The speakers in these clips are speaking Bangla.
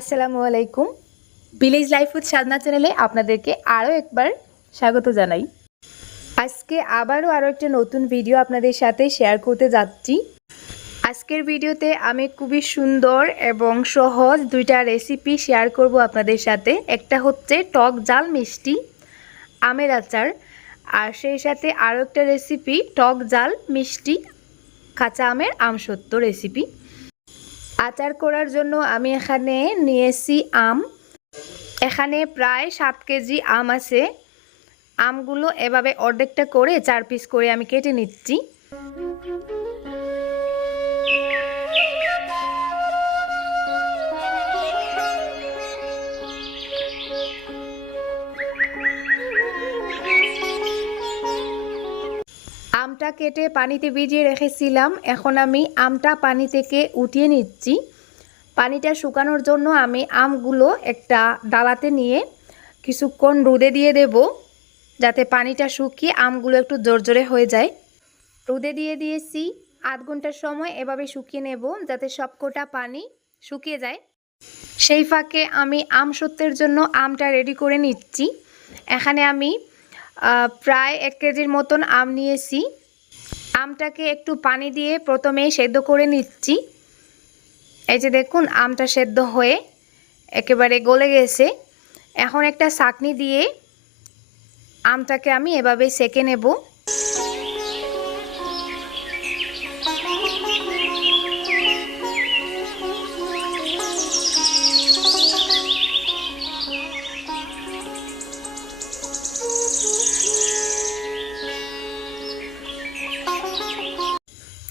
আসসালামু আলাইকুম। ভিলেজ লাইফ উইথ সাধনা চ্যানেলে আপনাদেরকে আরও একবার স্বাগত জানাই। আজকে আরও একটা নতুন ভিডিও আপনাদের সাথে শেয়ার করতে যাচ্ছি। আজকের ভিডিওতে আমি খুবই সুন্দর এবং সহজ দুইটা রেসিপি শেয়ার করব আপনাদের সাথে। একটা হচ্ছে টক ঝাল মিষ্টি আমের আচার, আর সেই সাথে আরও একটা রেসিপি টক ঝাল মিষ্টি কাঁচা আমের আমসত্ত্ব রেসিপি। আচার করার জন্য আমি এখানে নিয়েছি আম। এখানে প্রায় 7 কেজি আম আছে। আমগুলো এভাবে অর্ধেকটা করে 4 পিস করে আমি কেটে নিচ্ছি। আমটা কেটে পানিতে ভিজিয়ে রেখেছিলাম। এখন আমি আমটা পানি থেকে উঠিয়ে নিচ্ছি। পানিটা শুকানোর জন্য আমি আমগুলো একটা ডালাতে নিয়ে কিছুক্ষণ রোদে দিয়ে দেব, যাতে পানিটা শুকিয়ে আমগুলো একটু জোরজোরে হয়ে যায়। রোদে দিয়ে দিয়েছি 8 ঘন্টার সময়। এভাবে শুকিয়ে নেব যাতে সবকটা পানি শুকিয়ে যায়। সেই ফাঁকে আমি আমসত্ত্বের জন্য আমটা রেডি করে নিচ্ছি। এখানে আমি প্রায় 1 কেজির মতন আম নিয়েছি। আমটাকে একটু পানি দিয়ে প্রথমেই সেদ্ধ করে নিচ্ছি। এই যে দেখুন, আমটা সেদ্ধ হয়ে একেবারে গলে গেছে। এখন একটা ছাঁকনি দিয়ে আমটাকে আমি এভাবে সেকে নেব।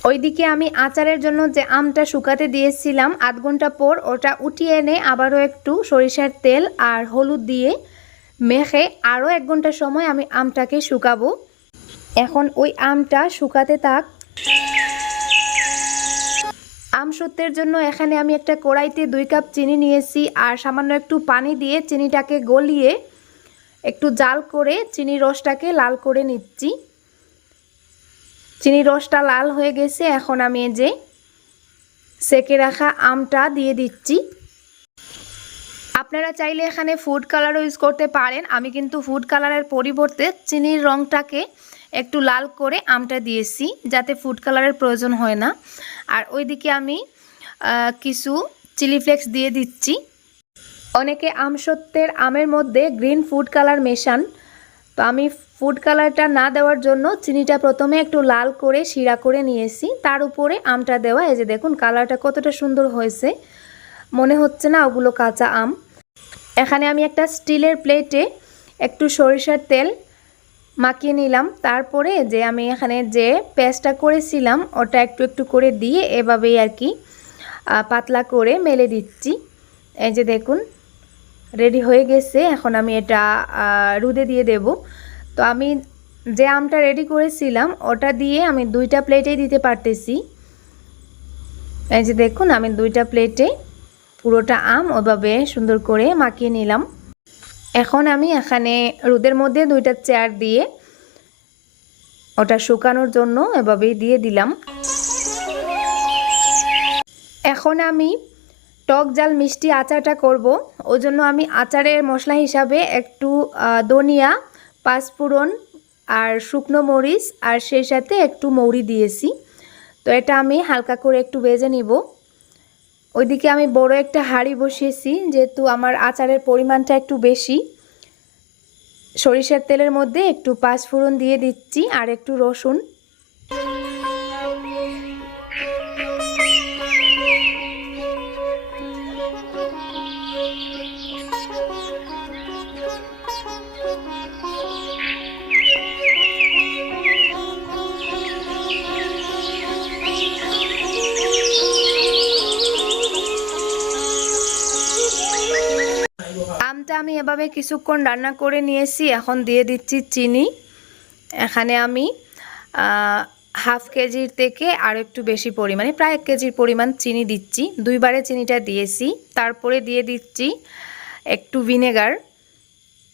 ওইদিকে আমি আচারের জন্য যে আমটা শুকাতে দিয়েছিলাম 8 ঘন্টা পর, ওটা উঠিয়ে এনে আবারও একটু সরিষার তেল আর হলুদ দিয়ে মেখে আরও 1 ঘন্টা সময় আমি আমটাকে শুকাবো। এখন ওই আমটা শুকাতে থাক। আমসত্ত্বের জন্য এখানে আমি একটা কড়াইতে 2 কাপ চিনি নিয়েছি আর সামান্য একটু পানি দিয়ে চিনিটাকে গলিয়ে একটু জাল করে চিনির রসটাকে লাল করে নিচ্ছি। চিনির রসটা লাল হয়ে গেছে। এখন আমি এই যে সেকে রাখা আমটা দিয়ে দিচ্ছি। আপনারা চাইলে এখানে ফুড কালারও ইউজ করতে পারেন। আমি কিন্তু ফুড কালারের পরিবর্তে চিনির রঙটাকে একটু লাল করে আমটা দিয়েছি, যাতে ফুড কালারের প্রয়োজন হয় না। আর ওইদিকে আমি কিছু চিলি ফ্লেক্স দিয়ে দিচ্ছি। অনেকে আমসত্ত্বের আমের মধ্যে গ্রিন ফুড কালার মেশান, তো আমি ফুড কালারটা না দেওয়ার জন্য চিনিটা প্রথমে একটু লাল করে শিরা করে নিয়েছি, তার উপরে আমটা দেওয়া। এই যে দেখুন কালারটা কতটা সুন্দর হয়েছে, মনে হচ্ছে না ওগুলো কাঁচা আম। এখানে আমি একটা স্টিলের প্লেটে একটু সরিষার তেল মাখিয়ে নিলাম। তারপরে যে আমি এখানে যে পেস্টটা করেছিলাম ওটা একটু একটু করে দিয়ে এভাবেই আর কি পাতলা করে মেলে দিচ্ছি। এই যে দেখুন রেডি হয়ে গেছে। এখন আমি এটা রোদে দিয়ে দেব। তো আমি যে আমটা রেডি করেছিলাম ওটা দিয়ে আমি 2টা প্লেটেই দিতে পারতেছি। এই যে দেখুন আমি 2টা প্লেটে পুরোটা আম ওভাবে সুন্দর করে মাখিয়ে নিলাম। এখন আমি এখানে রোদের মধ্যে 2টা চেয়ার দিয়ে ওটা শুকানোর জন্য এভাবেই দিয়ে দিলাম। এখন আমি টক ঝাল মিষ্টি আচারটা করব। ওই জন্য আমি আচারের মশলা হিসাবে একটু ধনিয়া, পাঁচফোড়ন আর শুকনো মরিচ আর সেই সাথে একটু মৌরি দিয়েছি। তো এটা আমি হালকা করে একটু ভেজে নিব। ওইদিকে আমি বড় একটা হাঁড়ি বসিয়েছি, যেহেতু আমার আচারের পরিমাণটা একটু বেশি, সরিষার তেলের মধ্যে একটু পাঁচফোড়ন দিয়ে দিচ্ছি আর একটু রসুন। আমটা আমি এভাবে কিছুক্ষণ রান্না করে নিয়েছি। এখন দিয়ে দিচ্ছি চিনি। এখানে আমি হাফ কেজির থেকে আর একটু বেশি পরিমাণে প্রায় 1 কেজির পরিমাণ চিনি দিচ্ছি। দুইবারে চিনিটা দিয়েছি। তারপরে দিয়ে দিচ্ছি একটু ভিনেগার,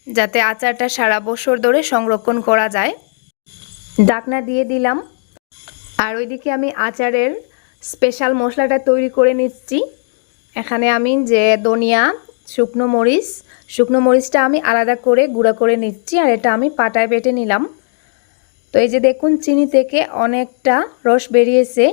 যাতে আচারটা সারা বছর ধরে সংরক্ষণ করা যায়। ঢাকনা দিয়ে দিলাম। আর ওইদিকে আমি আচারের স্পেশাল মশলাটা তৈরি করে নিচ্ছি। এখানে আমি যে ধনিয়া, শুকনো মরিচটা আমি আলাদা করে গুঁড়া করে নিচ্ছি, আর এটা আমি পাটায় বেটে নিলাম। তো এই যে দেখুন চিনি থেকে অনেকটা রস বেরিয়েছে।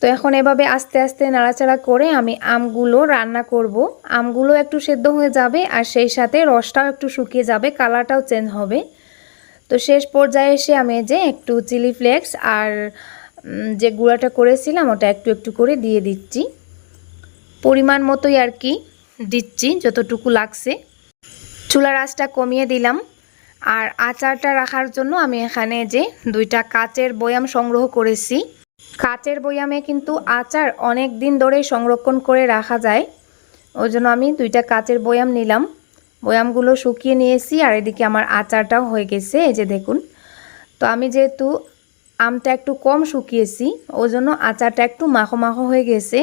তো এখন এভাবে আস্তে আস্তে নাড়াচাড়া করে আমি আমগুলো রান্না করব। আমগুলো একটু সেদ্ধ হয়ে যাবে আর সেই সাথে রসটাও একটু শুকিয়ে যাবে, কালারটাও চেঞ্জ হবে। তো শেষ পর্যায়ে এসে আমি যে একটু চিলি ফ্লেক্স আর যে গুঁড়াটা করেছিলাম ওটা একটু একটু করে দিয়ে দিচ্ছি। পরিমাণ মতোই আর কি দিচ্ছি, যতটুকু লাগছে। চুলার আঁচটা কমিয়ে দিলাম। আর আচারটা রাখার জন্য আমি এখানে যে 2টা কাচের বয়াম সংগ্রহ করেছি। কাচের বয়ামে কিন্তু আচার অনেক দিন ধরে সংরক্ষণ করে রাখা যায়, ওই জন্য আমি 2টা কাচের বয়াম নিলাম। বয়ামগুলো শুকিয়ে নিয়েছি আর এদিকে আমার আচারটাও হয়ে গেছে, এই যে দেখুন। তো আমি যেহেতু আমটা একটু কম শুকিয়েছি, ওই জন্য আচারটা একটু মাখো মাখো হয়ে গেছে।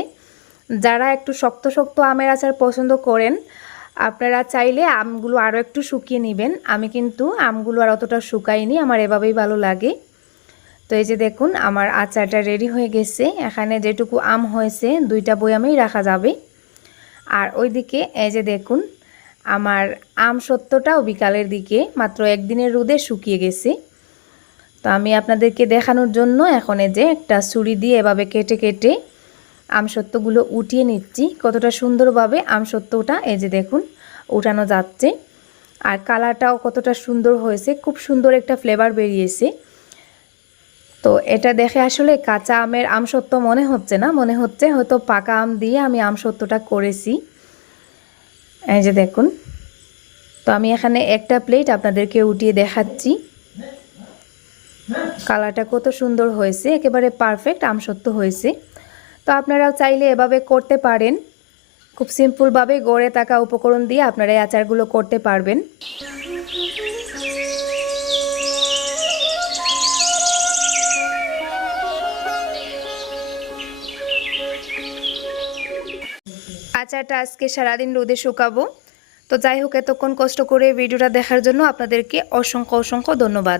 যারা একটু শক্ত শক্ত আমের আচার পছন্দ করেন, আপনারা চাইলে আমগুলো আরও একটু শুকিয়ে নেবেন। আমি কিন্তু আমগুলো আর অতটা শুকাইনি, আমার এভাবেই ভালো লাগে। তো এই যে দেখুন আমার আচারটা রেডি হয়ে গেছে। এখানে যেটুকু আম হয়েছে 2টা বয়ামেই রাখা যাবে। আর ওইদিকে এই যে দেখুন আমার আম সত্যটাও বিকালের দিকে মাত্র 1 দিনের রোদে শুকিয়ে গেছে। তো আমি আপনাদেরকে দেখানোর জন্য এখন এই যে একটা ছুরি দিয়ে এভাবে কেটে কেটে আমসত্ত্বগুলো উঠিয়ে নিচ্ছি। কতটা সুন্দরভাবে আমসত্ত্বটা এই যে দেখুন উঠানো যাচ্ছে। আর কালারটাও কতটা সুন্দর হয়েছে, খুব সুন্দর একটা ফ্লেভার বেরিয়েছে। তো এটা দেখে আসলে কাঁচা আমের আমসত্ত্ব মনে হচ্ছে না, মনে হচ্ছে হয়তো পাকা আম দিয়ে আমি আমসত্ত্বটা করেছি। এই যে দেখুন। তো আমি এখানে একটা প্লেট আপনাদেরকে উঠিয়ে দেখাচ্ছি। কালারটা কত সুন্দর হয়েছে, একেবারে পারফেক্ট আমসত্ত্ব হয়েছে। তো আপনারাও চাইলে এভাবে করতে পারেন। খুব সিম্পলভাবে গড়ে থাকা উপকরণ দিয়ে আপনারা এই আচারগুলো করতে পারবেন। আচারটা আজকে সারাদিন রোদে শুকাবো। তো যাই হোক, এতক্ষণ কষ্ট করে ভিডিওটা দেখার জন্য আপনাদেরকে অসংখ্য অসংখ্য ধন্যবাদ।